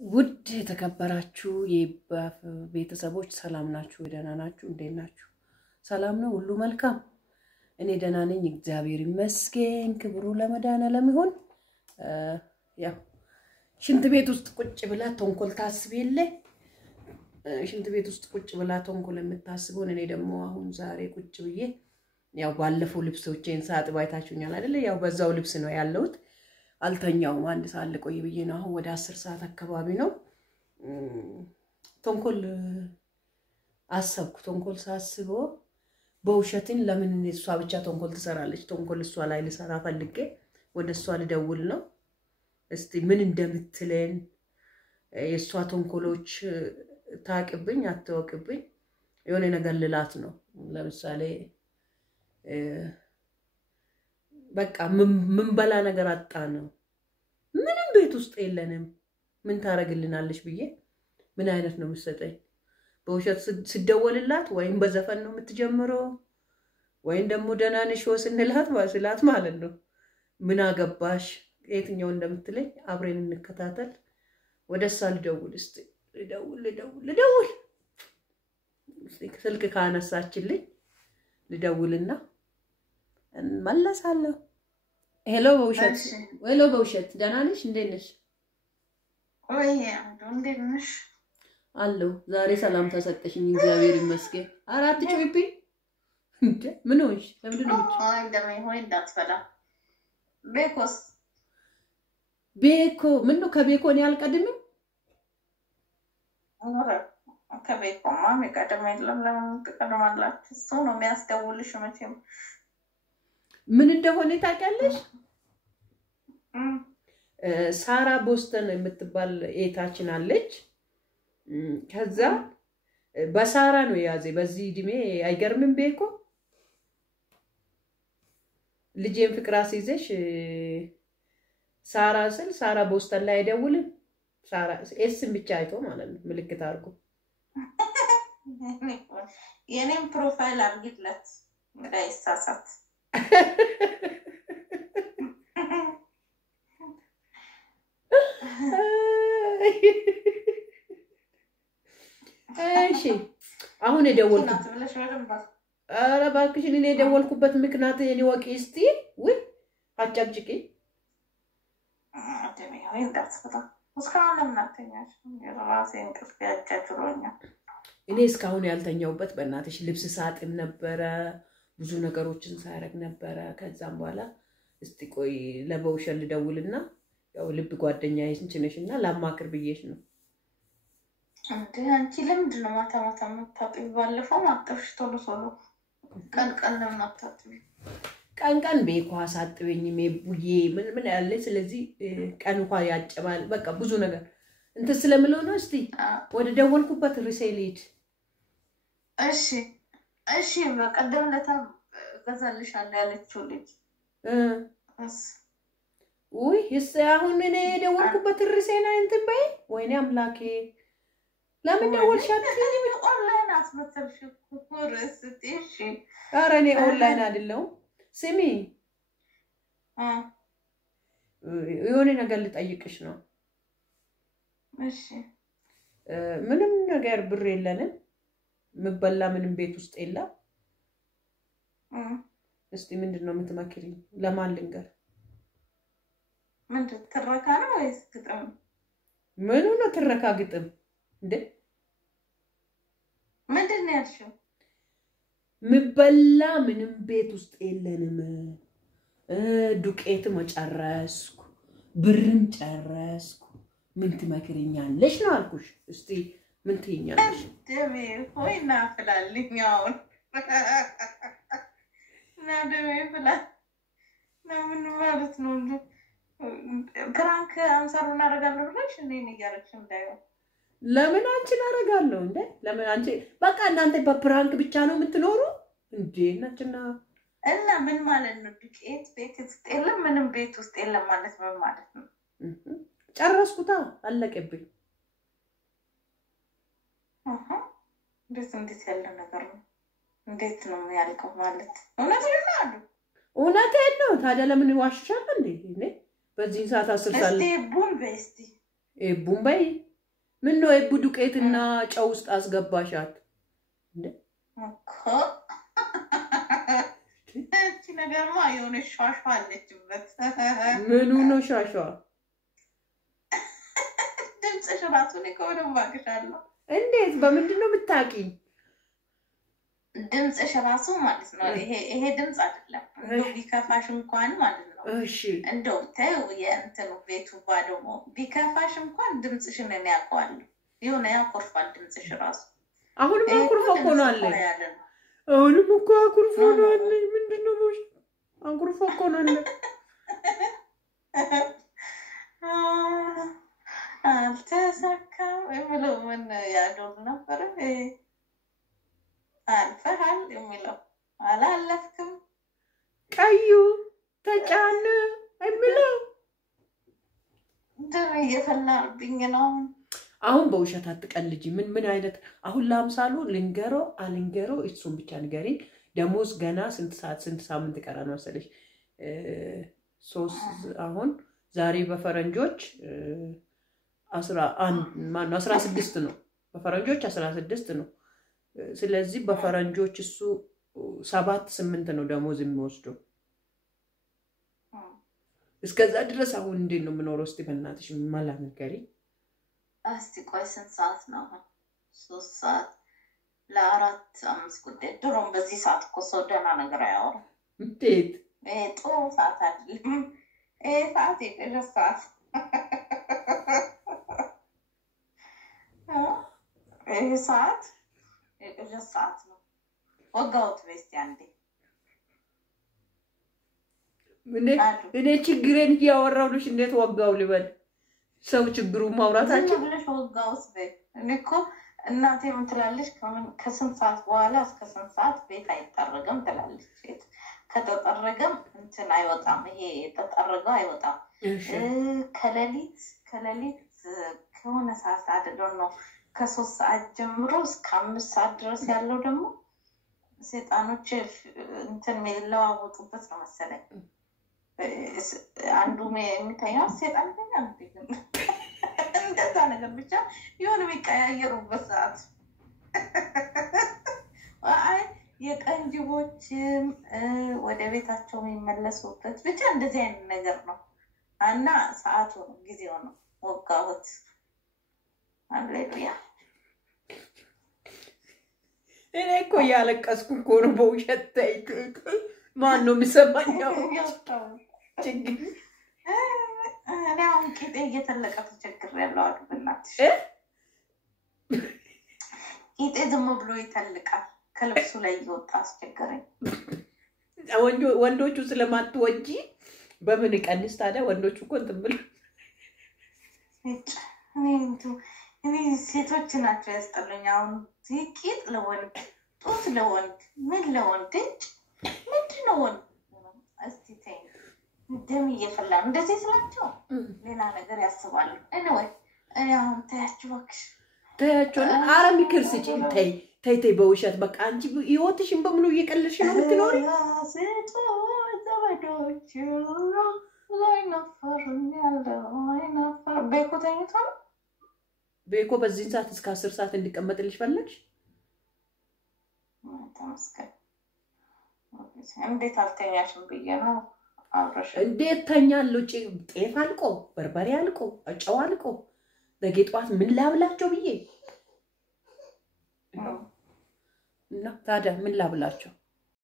ውድ የተከበራችሁ የቤተሰቦች ሰላም ናችሁ ደህና ናችሁ እንዴት ናችሁ ሰላም ነው ሁሉ መልካም እኔ ደህና ነኝ እግዚአብሔር ይመስገን ክብሩ ለመድኃኔዓለም ይሁን ያው ሽንት ቤት ውስጥ ቁጭ ብላ ተንኮል ታስብየለ ሽንት ቤት ውስጥ ቁጭ ብላ ተንኮል የምታስበው እኔ ደግሞ አሁን ዛሬ ቁጭ ብዬ ያው ባለፈው ልብሶቼን ሳጥብ አይታችሁኛል አይደል ያው በዛው ልብስ ነው ያለሁት አልተኛውም አንድ ሰዓት ልቆይ ብዬ ነው አሁን ወደ 10 ሰዓት አካባቢ ነው ተንኮል አሰብኩ ተንኮል ሳስበው በውሸትን ለምን እሷ ብቻ ተንኮል ትሰራለች ተንኮል እሷ ላይ ልሰራ ፈልጌ ወደ እሷ ልደውል ነው እስቲ ምን እንደምትለን የሷ ተንኮሎች ታቅብኝ አትወቅብኝ የሆነ ነገር ልላት ነው ለምሳሌ በቃ ምን በላ ነገር አጣ ነው ምንም ቤት ውስጥ የለንም ምን ታረግልናለሽ ብዬ ምን አይነት ነው መስጠኝ በውሸት ስደወልላት ወይም በዘፈን ነው የምትጀምረው ወይም ደግሞ ደህና ነሽ ወስንላት ዋስላት ማለት ነው ምን አገባሽ የትኛው እንደምትለኝ አብረን እንከታተል ወደሳ ልደውል እስቲ ልደውል ስልክ ካነሳችልኝ ልደውልና እንመለሳለሁ ሄሎ በውሸት ደህና ነሽ እንዴት ነሽ ወይ እንዴት ነሽ አሎ ዛሬ ሰላም ተሰጠሽኝ እግዚአብሔር ይመስገን አራት ጩይብኝ እንዴ ምን ሆንሽ ለምንድን ነው አይ ደሜ ሆይ እንዳትፈላ ቤኮ ምን ነው ከቤኮ ነው ያልቀድምም አረ ከቤኮ ማም የቀደመ የለም ለምን ትቀደማላችሁ እሱ ነው የሚያስደውልሽ መቼም ምን እንደሆነ ታውቂያለሽ ሳራ ቦስተን የምትባል ኤታችን አለች ከዛ በሳራ ነው ያዘ በዚህ ድሜ አይገርምም ቤኮ ልጄን ፍቅር አስይዘሽ ሳራ ስል ሳራ ቦስተን ላይ አይደውልም ሳራ ኤስም ብቻ አይቶ ማለት ነው ምልክት አድርጎ የኔም ፕሮፋይል አርግለት እንዳይሳሳት እሺ አሁን የደወልኩት አረ ባክሽ እኔ የደወልኩበት ምክንያት የኔ ወቂ እስቲ ወይ አጫጭቂ አደሚያው እንዳትፈታ እስካሁን ለምናተኛሽ የራሴን ቅፍ ያጫጭሮኛ እኔ እስካሁን ያልተኛውበት በእናትሽ ልብስ ሳጥን ነበር ብዙ ነገሮችን ሳያረግ ነበር ከዛም በኋላ እስቲ ቆይ ለበውሸል ልደውልና ያው ልብ ጓደኛዬ እንችነሽና ላማክር ብዬሽ ነው እንዴ አንቺ ለምንድን ነው ማታ መታጠብ ባለፈው ማጠብሽ ቶሎ ቀን ነው ማታጠብ ቀን ቤኳ ሳጥበኝ ሜቡዬ ምን ያለ ስለዚህ ቀን እንኳን ያጨባል በቃ ብዙ ነገር እንት ስለምለው ነው እስቲ ወደ ደወልኩበት ሪሴሊድ እሺ በቀደም ለታ ገዛልሻለሁ ያለችው ልጅ ውይ አሁን እኔ የደወልኩበት ሪሴና እንትን በይ ወይኔ አምላኬ ለምን ደወልሻት ኦንላይን አስመተልሽ ኩርስትሽ ኧረ እኔ ኦንላይን አይደለም ስሚ የሆነ ነገር ልጠይቅሽ ነው እሺ ምንም ነገር ብር የለንም ምበላ ምንም ቤት ውስጥ የለም እስቲ ምንድነው የምትመክሪኝ ለማን ልንገር ምንድን ትረካ ነው ወይስ ግጥም ምን ነው ትረካ ግጥም እንዴ ምንድን ነው ያልሽው ምበላ ምንም ቤት ውስጥ የለንም ዱቄት መጨረስኩ ብርም ጨረስኩ ምን ትመክሪኛለሽ ነው አልኩሽ እስቲ ምን ትይኛለሽ ደሜ ሆይና ፍላልኛው ደሜ ፍላ ምን ማለት ነው ፕራንክ አንሳሩ እናደርጋለን ብለሽ እኔን እያረግሽ እንዳይሆን ለምን አንቺ እናደርጋለሁ እንዴ ለምን አንቺ በቃ እናንተ በፕራንክ ብቻ ነው የምትኖሩ እንዴ እናችና እና ምን ማለት ነው ዱቄት ቤት ውስጥ የለም ምንም ቤት ውስጥ የለም ማለት ምን ማለት ነው ጨረስኩታ አለቀብኝ እንዴት ያለ ነገር ነው እንዴት ነው ያልከው ማለት እውነቴን ነው ታዲያ ለምን ዋሽሻል እንዴ በዚህ ሰዓት 10 ሰዓት እስቲ ቡምቤ ቡምቤ ምን ነው የቡ ዱቄትና ጨው ውስጥ አስገባሻት እንዴ እኮ እቺ ነገርማ የሆነ ሻሻ አለችበት ምኑ ነው ሻሻ ድምጽሽ ራሱ ነው ከወደው ባክሻለሁ እንዴት በምንድን ነው የምታውቂኝ ድምጽሽ ራሱ ማለት ነው ይሄ ድምጽ አይደለም እንደው ቢከፋሽ እንኳን ማለት ነው እሺ እንደው ተው የእንተኑ ቤቱ ባዶሞ ቢከፋሽ እንኳን ድምጽሽን እኔ ያውቀዋለሁ የሆነ ያቆርፋል ድምጽሽ ራሱ አሁንም አኩርፎ ቆናለ አሁንም እኮ አኩርፎ ነው አለ ምንድነው ነው አኩርፎ ቆናለ አልተሳካም የሚለው ምን ያዶር ነበር አልፈሃል የሚለው አላለፍክም ቀዩ ተጫነ የሚለው ደም እየፈላብኝ ነው አሁን በውሸት አትቀልጂ ምን አይነት አሁን ለምሳሌ ልንገሮ አልንገሮ እሱን ብቻ ንገሪኝ ደሞዝ ገና ስንት ሳምንት ቀራና መሰለሽ 3 አሁን ዛሬ በፈረንጆች 16 ነው በፈረንጆች 16 ነው ስለዚህ በፈረንጆች እሱ 7-8 ነው ደሞዝ የሚወስደው እስከዛ ድረስ አሁን እንዴት ነው የምኖረው እስቲ በእናትሽ ማላ ንገሪ እስቲ ቆይ ስንት ሰዓት ነው 3 ሰዓት ለ4-5 ጉዳይ ድሮም በዚህ ሰዓት እኮ ሰው ደህና ነገር አያወራም እንዴት ጥሩ ሰዓት አይደለም ሰዓት የቀረ ሰዓት ሰዓት የቀረ ሰዓት ነው ወጋውት በስቲ አንዴ እኔ ችግሬን ያወራውልሽ እንዴት ወጋው ልበል ሰው ችግሩ ማውራታችን ለሽ ወጋውስ እኔ እኮ እናቴ ምን ትላለች ከስንት ሰዓት በኋላ እስከ ስንት ሰዓት ቤት አይጠረግም ትላለች ከተጠረገም እንትን አይወጣም ይሄ ተጠረገው አይወጣም ከሌሊት ከሆነ ሰዓት አይደለም ነው ከ3 ሰዓት ጀምሮ እስከ 5 ሰዓት ድረስ ያለው ደግሞ ሰይጣኖች እንትን የሚለዋወጡበት ነው መሰለኝ አንዱ የሚታየው ሰይጣን እንደኛ እንደዛ ነገር ብቻ የሆነ የሚቀያየሩበት ሰዓት አይ የቀንጅቦችም ወደ ቤታቸው የሚመለሱበት ብቻ እንደዚህ አይነት ነገር ነው እና ሰዓቱ ጊዜው ነው ወጋሁት ሃሌሉያ እኔ እኮ ያለቀስኩ እኮ ነው በውሸት ታይት ማን ነው የሚሰማኛው ችግር እኔ አሁን ቂጤ እየተለቀ ተቸግሬያለሁ አሉ በእናትሽ ቂጤ ዝም ብሎ ይተልቃል ከልብሱ ላይ ይወጣ አስቸገረኝ ወንዶቹ ስለማትወጂ በምን ቀንስ ታዲያ ወንዶቹ እኮ እንትን ብለው እኔ ሴቶች ናቸው ያስጠሉኝ አሁን ቂጥ ለወንድ ጡት ለወንድ ምን ለወንድ ምንድነው ወንድ እስቲ ተይ ደም እየፈላ እንደዚህ ስላቸው ሌላ ነገር ያስባሉ anyway እኔ አሁን ታያችሁ አረ ምክር ስጪ ተይ በውሸት በቃ አንቺ ህይወትሽን በሙሉ እየቀለልሽ ነው የምትኖሪ ቤኮ በዚህ ሰዓት እስከ 10 ሰዓት እንዲቀመጥልሽ ፈለግሽ ተመስገን እንዴት አልተኛሽም ብዬ ነው አብረሽ እንዴት ተኛለሁ ጤፍ አልቆ በርበሬ አልቆ ጨው አልቆ ለጌጧት ምን ላብላቸው ብዬ እና ታዲያ ምን ላብላቸው